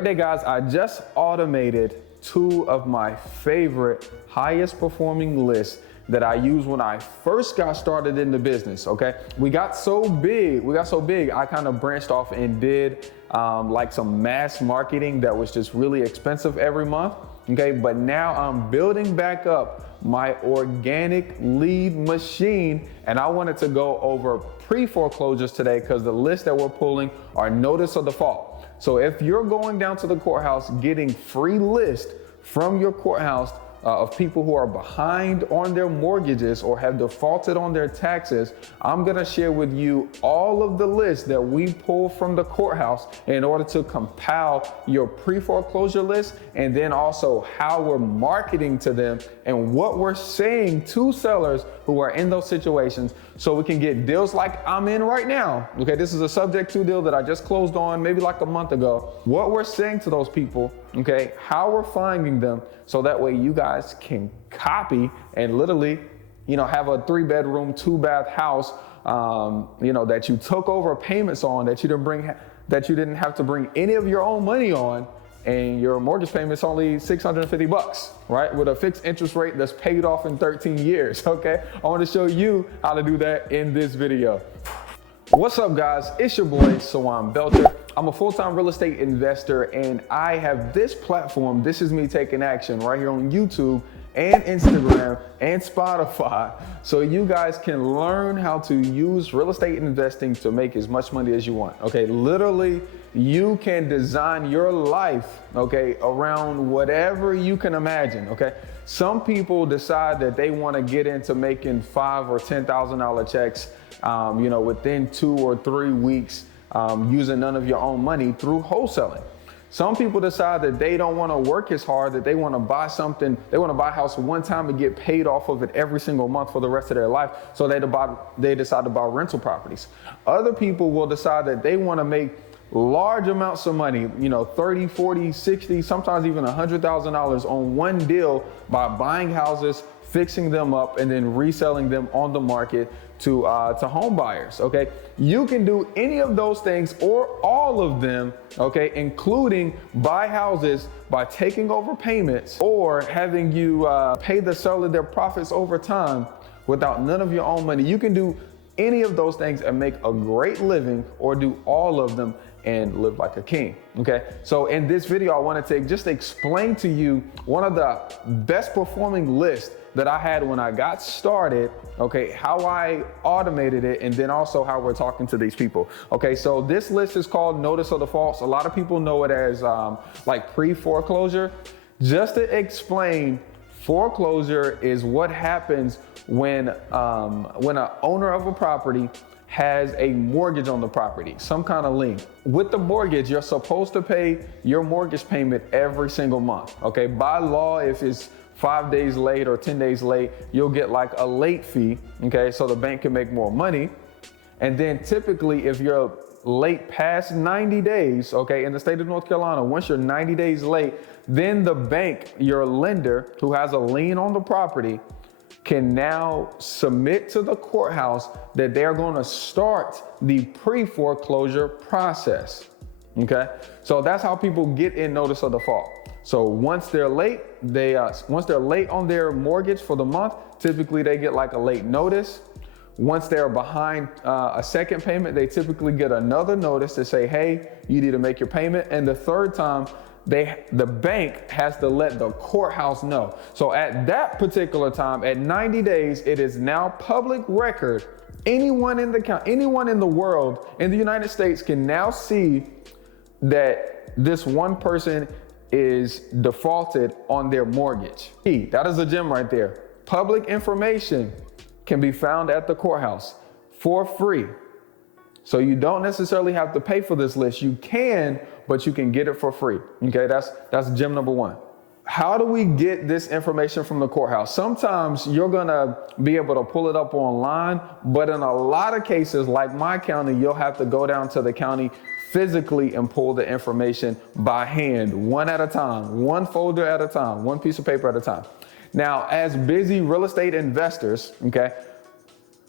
Great day, guys. I just automated 2 of my favorite highest performing lists that I used when I first got started in the business, okay? We got so big, I kind of branched off and did like some mass marketing that was just really expensive every month, okay? But now I'm building back up my organic lead machine, and I wanted to go over pre-foreclosures today because the list that we're pulling are notice of default. So if you're going down to the courthouse getting free list from your courthouse of people who are behind on their mortgages or have defaulted on their taxes, I'm gonna share with you all of the lists that we pull from the courthouse in order to compile your pre-foreclosure list, and then also how we're marketing to them and what we're saying to sellers who are in those situations so we can get deals like I'm in right now. Okay, this is a subject to deal that I just closed on maybe like a month ago. What we're saying to those people, okay, how we're finding them, so that way you guys can copy and literally, have a 3-bedroom, 2-bath house, that you took over payments on, that you didn't have to bring any of your own money on, and your mortgage payment's only $650, right? With a fixed interest rate that's paid off in 13 years, okay? I want to show you how to do that in this video. What's up, guys? It's your boy, Sawan Belter. I'm a full-time real estate investor, and I have this platform. This is me taking action right here on YouTube and Instagram and Spotify, so you guys can learn how to use real estate investing to make as much money as you want, okay? Literally, you can design your life, okay, around whatever you can imagine, okay? Some people decide that they want to get into making $5,000 or $10,000 checks, within 2 or 3 weeks, using none of your own money through wholesaling. Some people decide that they don't want to work as hard, that they want to buy something, they want to buy a house one time and get paid off of it every single month for the rest of their life, so they decide to buy rental properties. Other people will decide that they want to make large amounts of money, 30, 40, 60, sometimes even $100,000 on one deal by buying houses, fixing them up, and then reselling them on the market to home buyers, okay? You can do any of those things or all of them, okay, including buy houses by taking over payments or having you pay the seller their profits over time without none of your own money. You can do any of those things and make a great living, or do all of them and live like a king, okay? So in this video, I wanted to just explain to you one of the best performing lists that I had when I got started, okay, how I automated it, and then also how we're talking to these people. Okay, so this list is called Notice of Defaults. A lot of people know it as like pre-foreclosure. Just to explain, foreclosure is what happens when an owner of a property has a mortgage on the property, some kind of lien. With the mortgage, you're supposed to pay your mortgage payment every single month, okay? By law, if it's 5 days late or 10 days late, you'll get like a late fee, okay? So the bank can make more money. And then typically, if you're late past 90 days, okay, in the state of North Carolina, once you're 90 days late, then the bank, your lender who has a lien on the property, can now submit to the courthouse that they're going to start the pre-foreclosure process, okay? So that's how people get in notice of default. So once they're late, once they're late on their mortgage for the month, typically they get like a late notice. Once they're behind a second payment, they typically get another notice to say, hey, you need to make your payment. And the third time, the bank has to let the courthouse know. So at that particular time, at 90 days, it is now public record. Anyone in the county, anyone in the world, in the United States, can now see that this one person is defaulted on their mortgage. That is a gem right there. Public information can be found at the courthouse for free. So you don't necessarily have to pay for this list. You can, but you can get it for free. Okay, that's gem number 1. How do we get this information from the courthouse? Sometimes you're gonna be able to pull it up online, but in a lot of cases, like my county, you'll have to go down to the county physically and pull the information by hand, one at a time, one folder at a time, one piece of paper at a time. Now, as busy real estate investors, okay,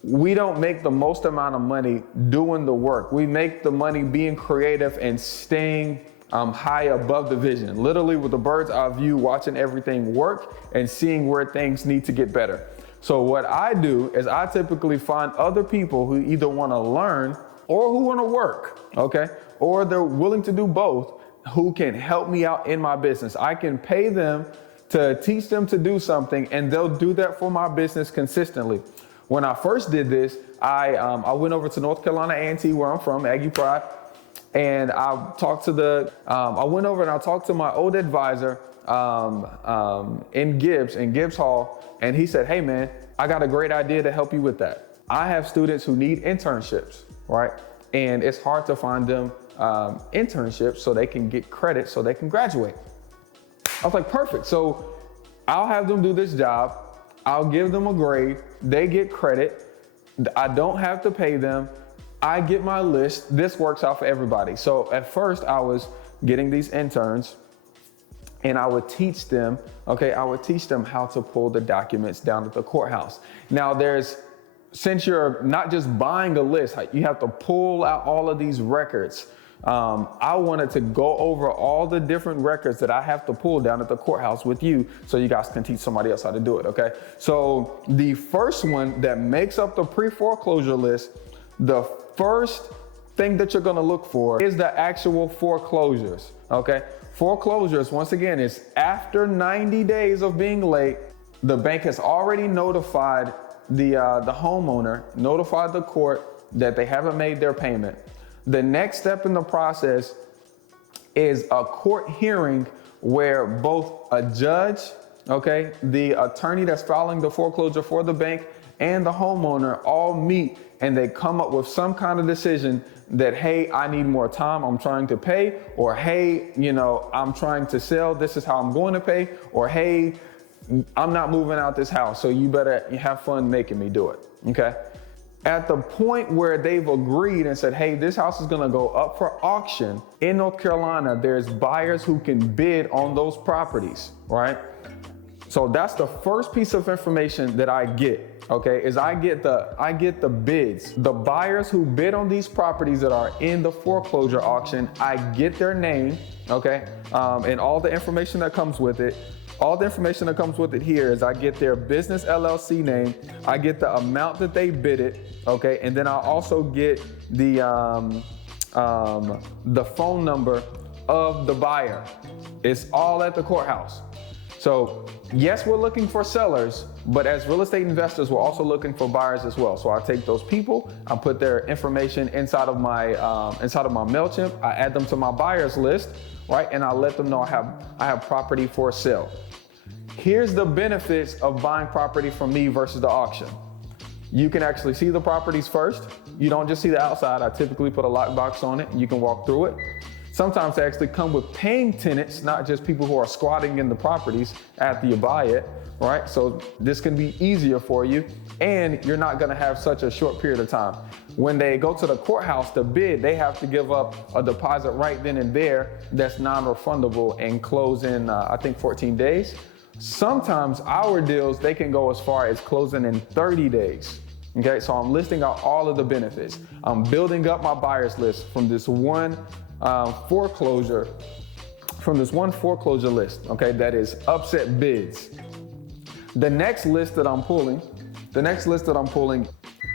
we don't make the most amount of money doing the work. We make the money being creative and staying high above the vision, literally with the bird's eye view, watching everything work and seeing where things need to get better. So what I do is I typically find other people who either want to learn or who want to work, okay? Or they're willing to do both, who can help me out in my business. I can pay them to teach them to do something, and they'll do that for my business consistently. When I first did this, I went over to North Carolina A&T, where I'm from, Aggie Pride, and I went over and I talked to my old advisor in Gibbs Hall, and he said, hey man, I got a great idea to help you with that. I have students who need internships, right? And it's hard to find them internships so they can get credit so they can graduate. I was like, perfect. So I'll have them do this job. I'll give them a grade. They get credit. I don't have to pay them. I get my list. This works out for everybody. So at first I was getting these interns and I would teach them, I would teach them how to pull the documents down at the courthouse. Now since you're not just buying a list, you have to pull out all of these records. I wanted to go over all the different records that I have to pull down at the courthouse with you so you guys can teach somebody else how to do it, okay? So the first one that makes up the pre-foreclosure list, the first thing that you're gonna look for is the actual foreclosures, okay? Foreclosures, once again, is after 90 days of being late, the bank has already notified the homeowner, notified the court that they haven't made their payment. The next step in the process is a court hearing where both a judge, the attorney that's filing the foreclosure for the bank, and the homeowner all meet and they come up with some kind of decision that, hey, I need more time, I'm trying to pay, or hey, I'm trying to sell, this is how I'm going to pay, or hey, I'm not moving out this house, so you better have fun making me do it, okay? At the point where they've agreed and said, hey, this house is gonna go up for auction in North Carolina, there's buyers who can bid on those properties, right? So that's the first piece of information that I get, is I get the bids. The buyers who bid on these properties that are in the foreclosure auction, I get their name, and all the information that comes with it. All the information that comes with it here is I get their business LLC name, I get the amount that they bid it, and then I also get the phone number of the buyer. It's all at the courthouse. So yes, we're looking for sellers, but as real estate investors, we're also looking for buyers as well. So I take those people, I put their information inside of my MailChimp, I add them to my buyers list, right? And I let them know I have property for sale. Here's the benefits of buying property from me versus the auction. You can actually see the properties first. You don't just see the outside. I typically put a lockbox on it and you can walk through it. Sometimes they actually come with paying tenants, not just people who are squatting in the properties after you buy it, right? So this can be easier for you and you're not gonna have such a short period of time. When they go to the courthouse to bid, they have to give up a deposit right then and there that's non-refundable and close in, I think 14 days. Sometimes our deals, they can go as far as closing in 30 days. So I'm listing out all of the benefits. I'm building up my buyers list from this one foreclosure list, that is upset bids. The next list that I'm pulling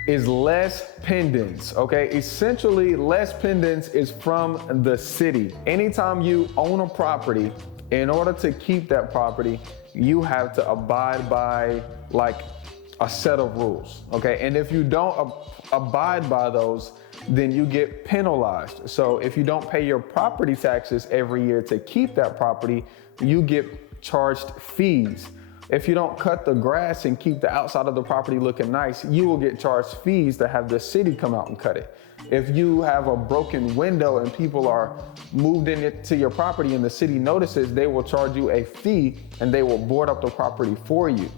is less pendants, Essentially, less pendants is from the city. Anytime you own a property, in order to keep that property, you have to abide by like a set of rules, And if you don't abide by those, then you get penalized. So if you don't pay your property taxes every year to keep that property, you get charged fees. If you don't cut the grass and keep the outside of the property looking nice, you will get charged fees to have the city come out and cut it. If you have a broken window and people are moved into your property and the city notices, they will charge you a fee and they will board up the property for you.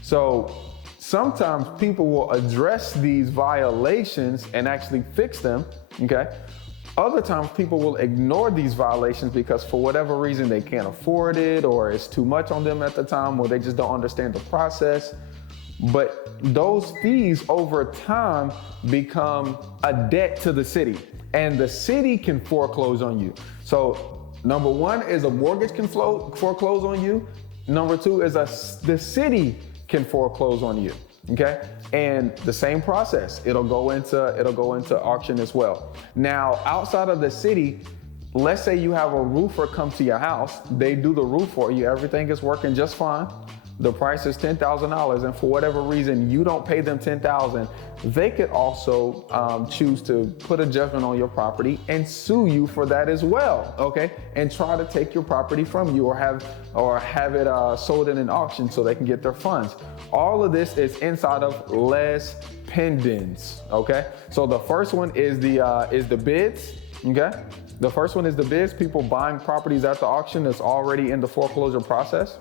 So sometimes people will address these violations and actually fix them, Other times people will ignore these violations because for whatever reason they can't afford it or it's too much on them at the time or they just don't understand the process. But those fees over time become a debt to the city and the city can foreclose on you. So Number one is a mortgage can foreclose on you. Number two is the city can foreclose on you. Okay, and the same process. It'll go into auction as well. Now, outside of the city, let's say you have a roofer come to your house. They do the roof for you. Everything is working just fine. The price is $10,000, and for whatever reason you don't pay them $10,000, they could also choose to put a judgment on your property and sue you for that as well. Okay, and try to take your property from you, or have it sold in an auction so they can get their funds. All of this is inside of les pendens. Okay, so the first one is the bids. Okay, the first one is the bids. People buying properties at the auction that's already in the foreclosure process.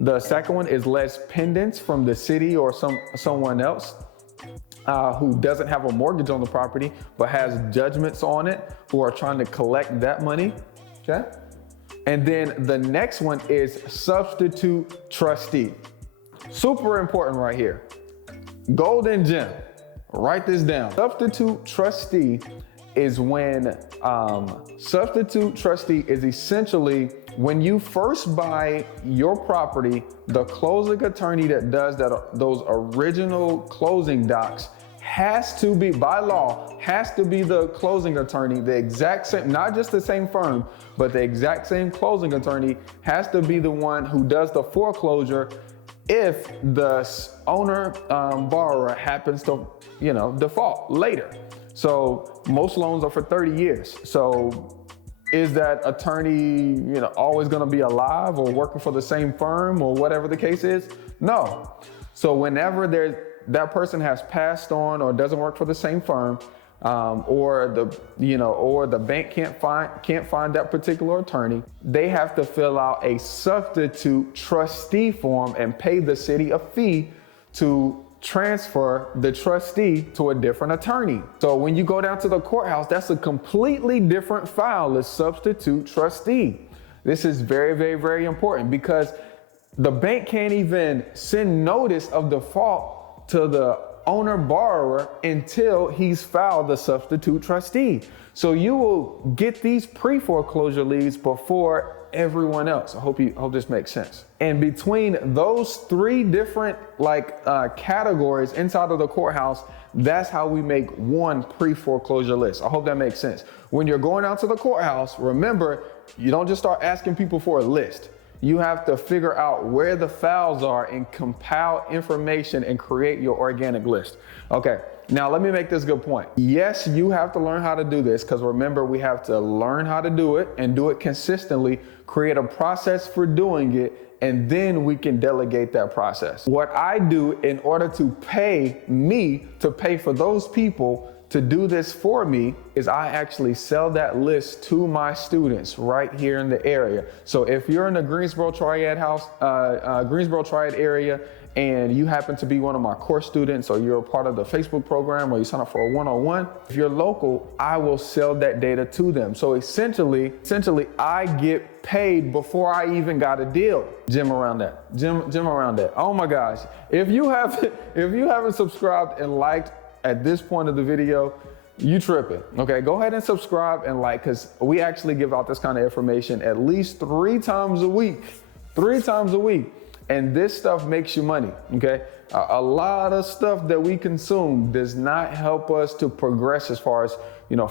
The second one is les pendens from the city or someone else who doesn't have a mortgage on the property but has judgments on it, who are trying to collect that money. Okay, and then the next one is substitute trustee. Super important right here. Golden gem. Write this down. Substitute trustee is when substitute trustee is essentially when you first buy your property, the closing attorney that does those original closing docs has to be, by law, has to be the closing attorney, the exact same, not just the same firm, but the exact same closing attorney has to be the one who does the foreclosure if the owner borrower happens to, default later. So most loans are for 30 years. So is that attorney, always going to be alive or working for the same firm or whatever the case is? No. So whenever that person has passed on or doesn't work for the same firm, or the bank can't find that particular attorney, they have to fill out a substitute trustee form and pay the city a fee to transfer the trustee to a different attorney. So when you go down to the courthouse, that's a completely different file as substitute trustee. This is very, very, very important because the bank can't even send notice of default to the owner borrower until he's filed the substitute trustee. So you will get these pre-foreclosure leads before everyone else. I hope this makes sense. And between those three different categories inside of the courthouse, that's how we make one pre-foreclosure list. I hope that makes sense. When you're going out to the courthouse, remember, you don't just start asking people for a list. You have to figure out where the files are and compile information and create your organic list. Okay, now let me make this good point. Yes, you have to learn how to do this because remember, we have to learn how to do it and do it consistently, create a process for doing it, and then we can delegate that process. What I do in order to pay for those people to do this for me is I actually sell that list to my students right here in the area. So if you're in the Greensboro Triad area and you happen to be one of my course students, or you're a part of the Facebook program, or you sign up for a one-on-one, if you're local, I will sell that data to them. So essentially I get paid before I even got a deal. Gym around that. Oh my gosh. If you haven't subscribed and liked at this point of the video, you tripping. Okay, go ahead and subscribe and like, because we actually give out this kind of information at least 3 times a week. 3 times a week. And this stuff makes you money, okay? A lot of stuff that we consume does not help us to progress as far as,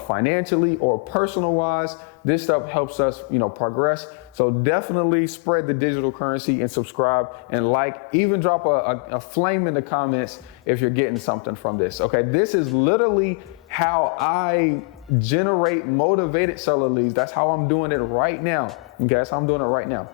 financially or personal wise. This stuff helps us, progress. So definitely spread the digital currency and subscribe and like, even drop a flame in the comments if you're getting something from this, okay? This is literally how I generate motivated seller leads. That's how I'm doing it right now, okay? That's how I'm doing it right now.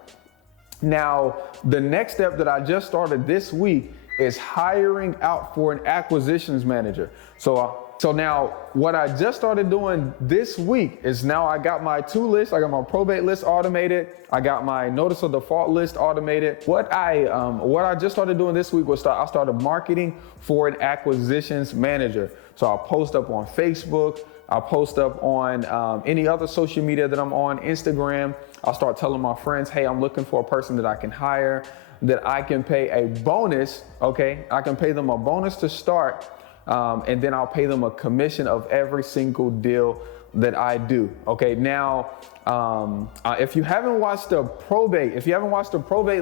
Now, the next step that I just started this week is hiring out for an acquisitions manager. So now what I just started doing this week is now I got my 2 lists. I got my probate list automated. I got my notice of default list automated. What I just started doing this week was I started marketing for an acquisitions manager. So I'll post up on Facebook. I'll post up on any other social media that I'm on, Instagram. I'll start telling my friends, hey, I'm looking for a person that I can hire, that I can pay a bonus, okay? I can pay them a bonus to start, and then I'll pay them a commission of every single deal that I do. Okay, now, if you haven't watched the probate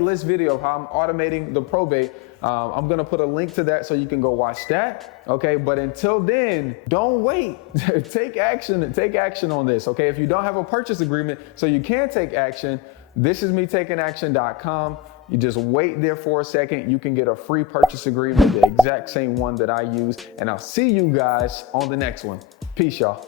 list video of how I'm automating the probate, I'm gonna put a link to that so you can go watch that. Okay, but until then, don't wait. Take action on this. Okay, if you don't have a purchase agreement, so you can take action, thisismetakingaction.com. You just wait there for a second. You can get a free purchase agreement, the exact same one that I use. And I'll see you guys on the next one. Peace, y'all.